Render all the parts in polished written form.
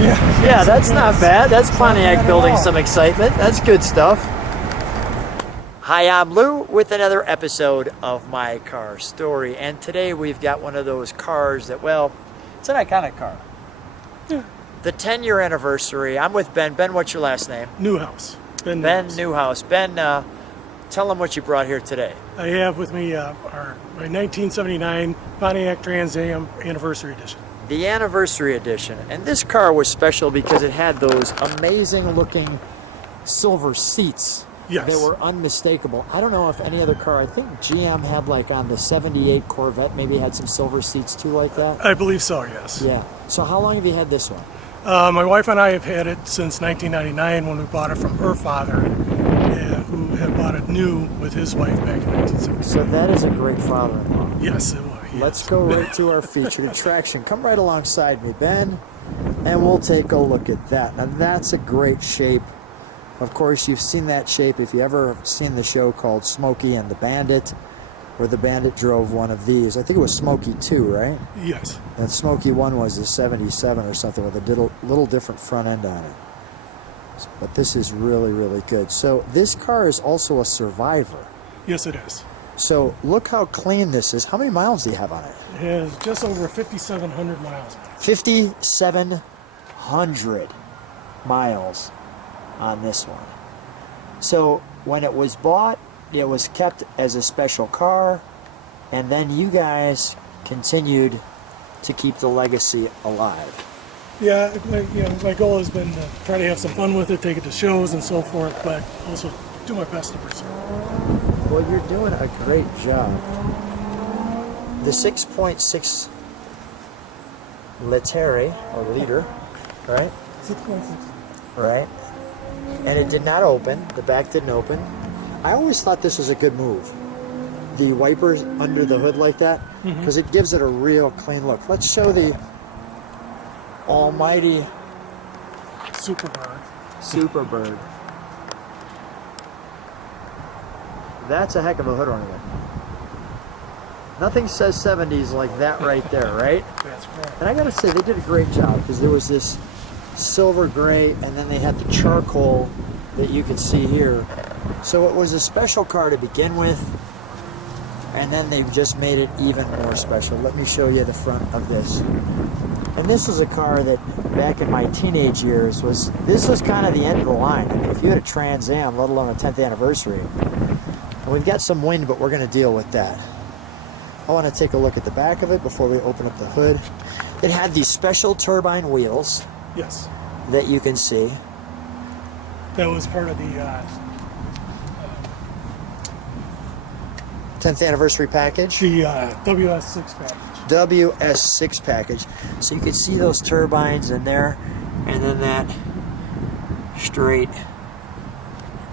Yeah, that's not bad. That's Pontiac building some excitement. That's good stuff. Hi, I'm Lou with another episode of My Car Story. And today we've got one of those cars that, well, it's an iconic car. Yeah. The 10-year anniversary. I'm with Ben. Ben, what's your last name? Newhouse. Ben Newhouse. Ben, tell them what you brought here today. I have with me my 1979 Pontiac Trans Am Anniversary Edition. The Anniversary Edition. And this car was special because it had those amazing looking silver seats. Yes. They were unmistakable. I don't know if any other car, I think GM had like on the 78 Corvette, maybe had some silver seats too like that. I believe so, yes. Yeah. So how long have you had this one? My wife and I have had it since 1999 when we bought it from her father, who had bought it new with his wife back in 1970. So that is a great father-in-law. Yes, it was. Yes. Let's go right to our featured attraction. Come right alongside me, Ben, and we'll take a look at that. Now that's a great shape. Of course, you've seen that shape if you ever seen the show called Smokey and the Bandit, where the Bandit drove one of these. I think it was Smokey 2, right? Yes. And Smokey 1 was a 77 or something with a little different front end on it. But this is really, really good. So this car is also a survivor. Yes, it is. So look how clean this is. How many miles do you have on it? It has just over 5,700 miles. 5,700 miles on this one. So when it was bought, it was kept as a special car, and then you guys continued to keep the legacy alive. Yeah, my goal has been to try to have some fun with it, take it to shows and so forth, but also do my best to preserve it. Well, you're doing a great job. The 6.6 Litre, or liter, right? 6.6. Right. And it did not open. The back didn't open. I always thought this was a good move. The wipers under the hood like that, because it gives it a real clean look. Let's show the almighty Superbird. That's a heck of a hood ornament. Nothing says 70s like that right there, right? That's correct. And I gotta say, they did a great job, because there was this silver gray, and then they had the charcoal that you can see here. So it was a special car to begin with, and then they've just made it even more special. Let me show you the front of this. And this is a car that back in my teenage years was kind of the end of the line. I mean, if you had a Trans Am, let alone a 10th anniversary, and we've got some wind, but we're going to deal with that. I want to take a look at the back of it before we open up the hood. It had these special turbine wheels. Yes. That you can see. That was part of the 10th anniversary package. The WS6 package. WS6 package. So you can see those turbines in there, and then that straight.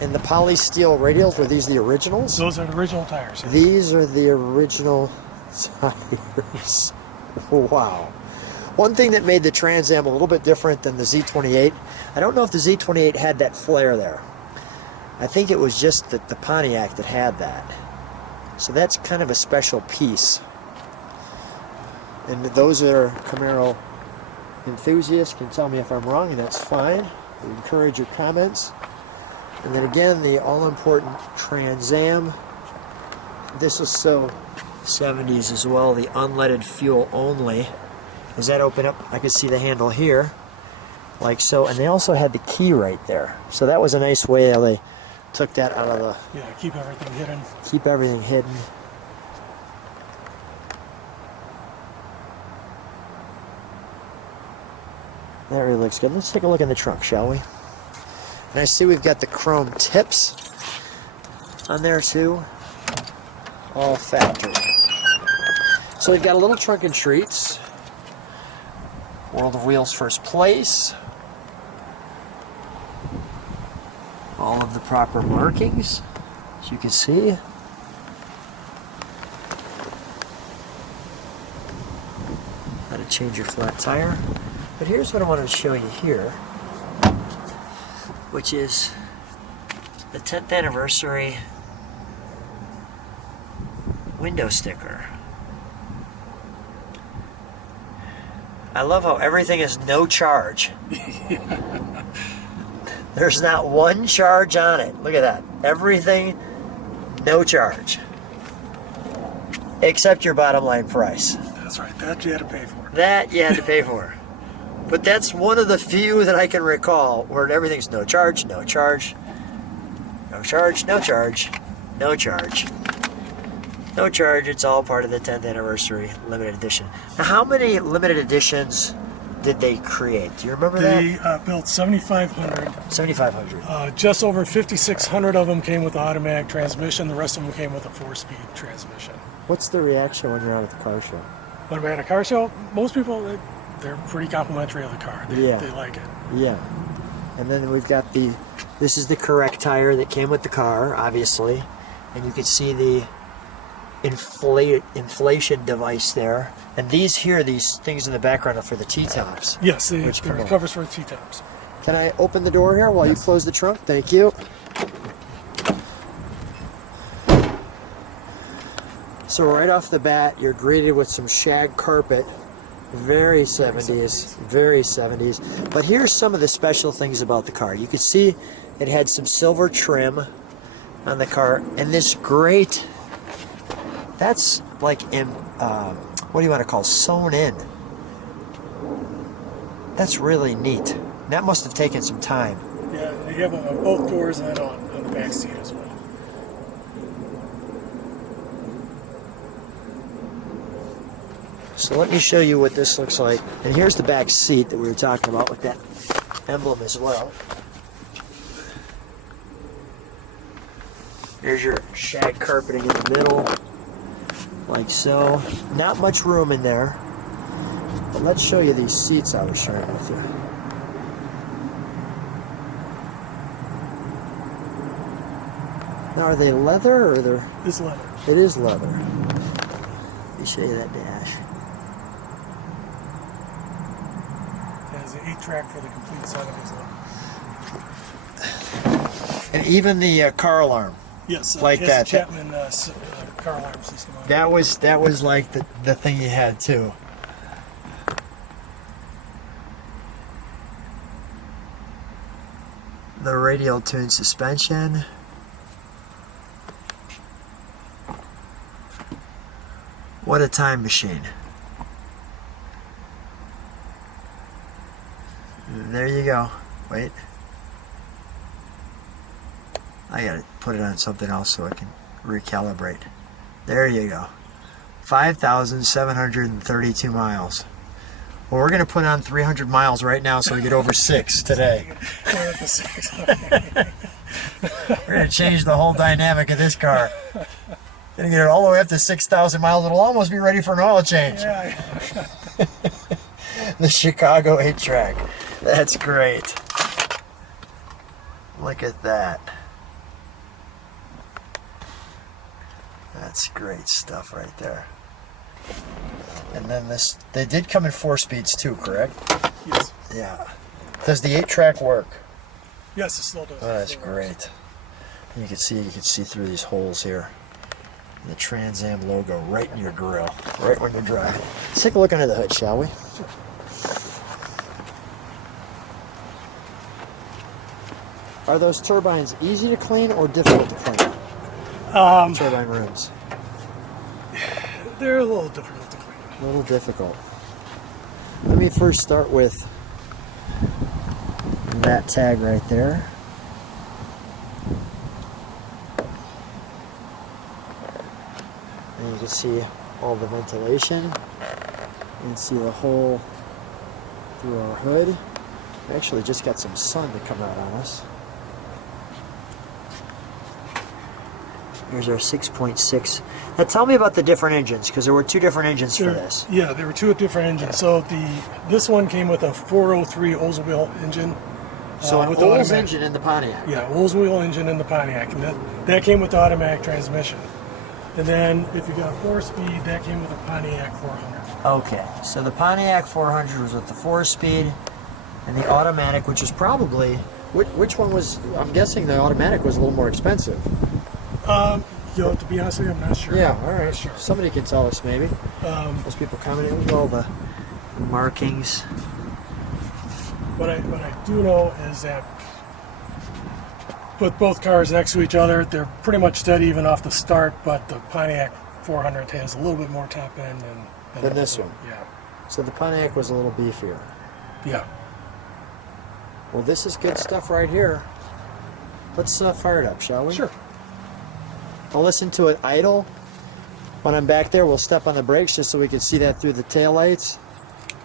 And the poly steel radials, were these the originals? Those are the original tires. Yes. These are the original tires. Wow. One thing that made the Trans Am a little bit different than the Z28, I don't know if the Z28 had that flare there. I think it was just the Pontiac that had that. So that's kind of a special piece. And those are Camaro enthusiasts can tell me if I'm wrong, and that's fine. We encourage your comments. And then again, the all-important Trans Am. This is so 70s as well, the unleaded fuel only. Does that open up? I can see the handle here, like so. And they also had the key right there. So that was a nice way how they took that out of the... Yeah, keep everything hidden. Keep everything hidden. That really looks good. Let's take a look in the trunk, shall we? And I see we've got the chrome tips on there too. All factory. So we've got a little trunk and treats. World of Wheels first place. All of the proper markings, as you can see. How to change your flat tire. But here's what I wanted to show you here, which is the 10th anniversary window sticker. I love how everything is no charge. There's not one charge on it. Look at that. Everything, no charge. Except your bottom line price. That's right. That you had to pay for. That you had to pay for. But that's one of the few that I can recall where everything's no charge, no charge, no charge, no charge, no charge. No charge, it's all part of the 10th anniversary limited edition. Now, how many limited editions did they create? Do you remember that? They built 7,500. 7,500. Just over 5,600 of them came with automatic transmission. The rest of them came with a 4-speed transmission. What's the reaction when you're out at the car show? When we're at a car show, most people, they're pretty complimentary of the car. They like it. Yeah. And then we've got this is the correct tire that came with the car, obviously. And you can see the inflation device there. And these things in the background are for the T-tops. Yes, the covers for the T-tops. Can I open the door here while you close the trunk? Thank you. So right off the bat, you're greeted with some shag carpet. Very 70s, very 70s. But here's some of the special things about the car. You can see it had some silver trim on the car, and this great, that's like, what do you want to call, sewn in. That's really neat. That must have taken some time. Yeah, they have them on both doors and on the back seat as well. So let me show you what this looks like. And here's the back seat that we were talking about with that emblem as well. There's your shag carpeting in the middle, like so. Not much room in there. But let's show you these seats I was sharing with you. Now, are they leather or they're... It's leather. It is leather. Let me show you that dash. It has an 8-track for the complete set of his And even the car alarm. Yes, like that. Chapman car alarm system. That was like the thing you had too. The radial tuned suspension. What a time machine. There you go. Wait. I gotta put it on something else so I can recalibrate. There you go. 5,732 miles. Well, we're gonna put on 300 miles right now so we get over 6 today. We're gonna change the whole dynamic of this car. Gonna get it all the way up to 6,000 miles. It'll almost be ready for an oil change. Yeah. The Chicago 8-track. That's great. Look at that. That's great stuff right there. And then this, they did come in 4 speeds too, correct? Yes. Yeah. Does the 8-track work? Yes, it still does. Oh, that's great. And you can see through these holes here. The Trans Am logo right in your grill, right when you're driving. Let's take a look under the hood, shall we? Sure. Are those turbines easy to clean or difficult to clean? Turbine rooms. They're a little difficult to clean. A little difficult. Let me first start with that tag right there. And you can see all the ventilation. You can see the hole through our hood. We actually just got some sun to come out on us. Here's our 6.6. Now tell me about the different engines, because there were 2 different engines for this. Yeah, there were 2 different engines. So this one came with a 403 Oldsmobile engine. So an Olds engine in the Pontiac. Yeah, Oldsmobile engine in the Pontiac, and that came with the automatic transmission. And then if you got a 4-speed, that came with a Pontiac 400. Okay, so the Pontiac 400 was with the 4-speed, and the automatic, which is probably, which one was? I'm guessing the automatic was a little more expensive. To be honest with you, I'm not sure. Yeah, all right. Sure. Somebody can tell us maybe. Most people commenting, well, the markings. What I do know is that with both cars next to each other, they're pretty much dead even off the start, but the Pontiac 400 has a little bit more top end Than this one. Yeah. So the Pontiac was a little beefier. Yeah. Well, this is good stuff right here. Let's fire it up, shall we? Sure. I'll listen to it idle. When I'm back there, we'll step on the brakes just so we can see that through the taillights,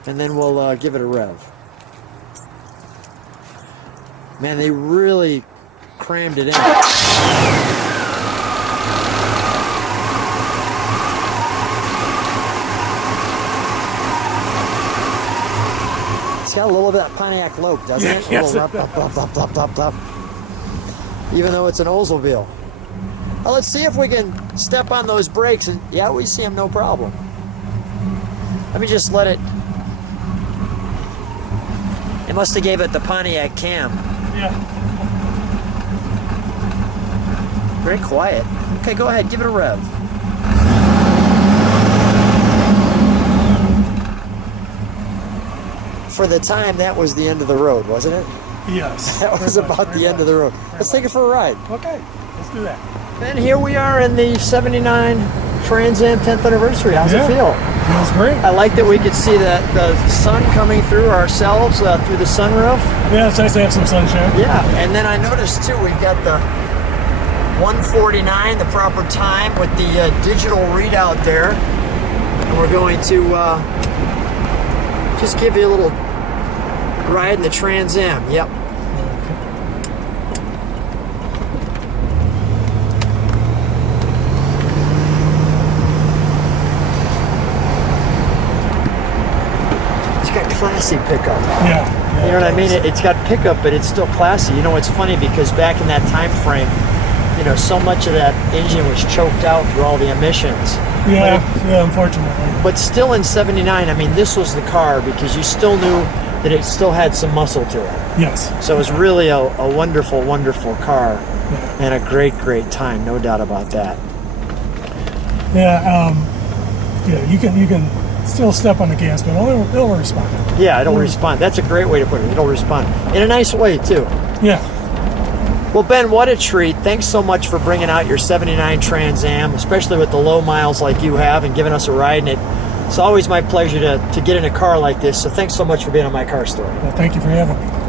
and then we'll give it a rev. Man, they really crammed it in. It's got a little bit of Pontiac lope, doesn't it? Yes, a little blah. Even though it's an Oldsmobile. Well, let's see if we can step on those brakes, and yeah, we see them no problem. Let me just let it. It must have gave it the Pontiac cam. Yeah. Very quiet. Okay, go ahead, give it a rev. For the time, that was the end of the road, wasn't it? Yes. That was about the end of the road. Let's take it for a ride. Okay, let's do that. And here we are in the 79 Trans Am 10th anniversary. How's it feel? Feels great. I like that we could see the sun coming through ourselves through the sunroof. Yeah, it's nice to have some sunshine. Yeah, and then I noticed too, we've got the 1:49, the proper time with the digital readout there. And we're going to just give you a little ride in the Trans Am. Yep. Classy pickup. Yeah. You know what I mean? It's got pickup, but it's still classy. You know, it's funny because back in that time frame, you know, so much of that engine was choked out through all the emissions. Yeah, unfortunately. But still in 79, I mean, this was the car because you still knew that it still had some muscle to it. Yes. So it was really a wonderful, wonderful car, Yeah. and a great, great time, no doubt about that. Yeah, you can still step on the gas, but it'll respond. Yeah, it'll respond. That's a great way to put it. It'll respond in a nice way too. Yeah. Well, Ben, what a treat. Thanks so much for bringing out your 79 Trans Am, especially with the low miles like you have, and giving us a ride in it. It's always my pleasure to get in a car like this, so thanks so much for being on my car story. Well, thank you for having me.